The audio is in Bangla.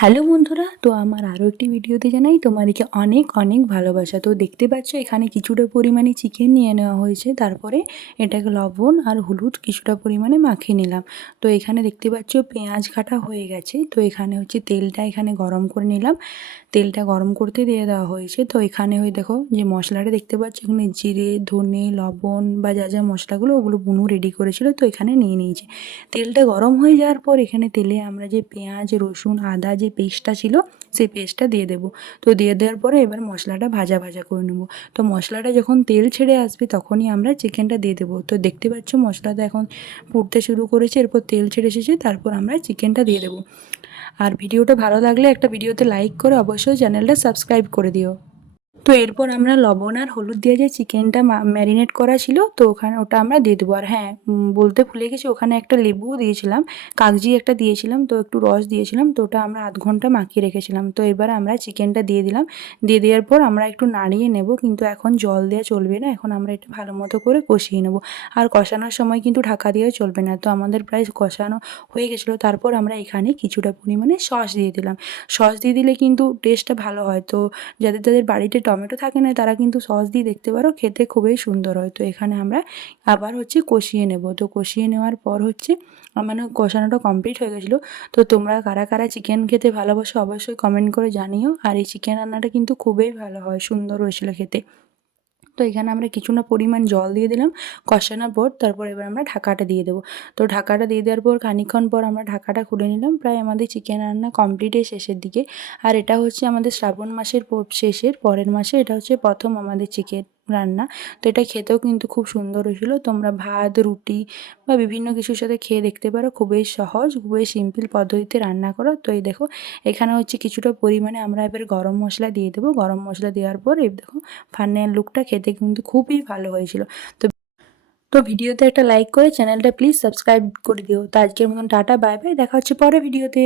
হ্যালো বন্ধুরা, তো আমার আরও একটি ভিডিওতে জানাই তোমাদেরকে অনেক অনেক ভালোবাসা। তো দেখতে পাচ্ছ এখানে কিছুটা পরিমাণে চিকেন নিয়ে নেওয়া হয়েছে, তারপরে এটাকে লবণ আর হলুদ কিছুটা পরিমাণে মাখিয়ে নিলাম। তো এখানে দেখতে পাচ্ছ পেঁয়াজ কাটা হয়ে গেছে। তো এখানে হচ্ছে তেলটা এখানে গরম করে নিলাম, তেলটা গরম করতে দিয়ে দেওয়া হয়েছে। তো এখানে ওই দেখো যে মশলাটা দেখতে পাচ্ছ, এখানে জিরে, ধনে, লবণ বা যা যা মশলাগুলো ওগুলো বুনু রেডি করেছিল, তো এখানে নিয়ে নিয়েছি। তেলটা গরম হয়ে যাওয়ার পর এখানে তেলে আমরা যে পেঁয়াজ, রসুন, আদা যে পেস্টটা ছিল সেই পেস্টটা দিয়ে দেবো। তো দিয়ে দেওয়ার পরে এবার মশলাটা ভাজা ভাজা করে নেবো। তো মশলাটা যখন তেল ছেড়ে আসবে তখনই আমরা চিকেনটা দিয়ে দেবো। তো দেখতে পাচ্ছ মশলাটা এখন পুড়তে শুরু করেছে, এরপর তেল ছেড়ে এসেছে, তারপর আমরা চিকেনটা দিয়ে দেবো। আর ভিডিওটা ভালো লাগলে একটা ভিডিওতে লাইক করে অবশ্যই চ্যানেলটা সাবস্ক্রাইব করে দিও। তো এরপর আমরা লবণ আর হলুদ দিয়ে যে চিকেনটা ম্যারিনেট করা ছিল, তো ওখানে ওটা আমরা দিয়ে দেবো। আর হ্যাঁ, বলতে ভুলে গেছি, ওখানে একটা লেবুও দিয়েছিলাম, কাগজি একটা দিয়েছিলাম, তো একটু রস দিয়েছিলাম, তো ওটা আমরা আধ ঘন্টা মাখিয়ে রেখেছিলাম। তো এবার আমরা চিকেনটা দিয়ে দিলাম, দিয়ে দেওয়ার পর আমরা একটু নাড়িয়ে নেব, কিন্তু এখন জল দেওয়া চলবে না, এখন আমরা এটা ভালো মতো করে কষিয়ে নেব। আর কষানোর সময় কিন্তু ঢাকা দিয়েও চলবে না। তো আমাদের প্রায় কষানো হয়ে গেছিলো, তারপর আমরা এখানে কিছুটা পরিমাণে সস দিয়ে দিলাম। সস দিয়ে দিলে কিন্তু টেস্টটা ভালো হয়। তো যাদের বাড়িতে টমেটো থাকে না তারা কিন্তু সস দিয়ে দেখতে পারো, খেতে খুবই সুন্দর হয়। তো এখানে আমরা আবার হচ্ছে কষিয়ে নেব। তো কষিয়ে নেওয়ার পর হচ্ছে মানে কষানোটা কমপ্লিট হয়ে গেছিলো। তো তোমরা কারা কারা চিকেন খেতে ভালোবাসো অবশ্যই কমেন্ট করে জানিও। আর এই চিকেন রান্নাটা কিন্তু খুবই ভালো হয়, সুন্দর হয়েছিল খেতে। তো এখানে আমরা কিছু না পরিমাণ জল দিয়ে দিলাম কষানোর পর, তারপর এবার আমরা ঢাকাটা দিয়ে দেবো। তো ঢাকাটা দিয়ে দেওয়ার পর খানিকক্ষণ পর আমরা ঢাকাটা খুলে নিলাম। প্রায় আমাদের চিকেন রান্না কমপ্লিটের শেষের দিকে। আর এটা হচ্ছে আমাদের শ্রাবণ মাসের শেষের পরের মাসে এটা হচ্ছে প্রথম আমাদের চিকেন রান্না। তো এটা খেতেও কিন্তু খুব সুন্দর হয়েছিল। তোমরা ভাত, রুটি বা বিভিন্ন কিছুর সাথে খেয়ে দেখতে পারো, খুবই সহজ, খুবই সিম্পল পদ্ধতিতে রান্না করো। তো এই দেখো এখানে হচ্ছে কিছুটা পরিমাণে আমরা এবার গরম মশলা দিয়ে দেবো। গরম মশলা দেওয়ার পর এই দেখো ফাইনাল লুকটা খেতে কিন্তু খুবই ভালো হয়েছিল। তো তো ভিডিওতে একটা লাইক করে চ্যানেলটা প্লিজ সাবস্ক্রাইব করে দিও। তো আজকের মতন টাটা, বাই বাই, দেখা হচ্ছে পরে ভিডিওতে।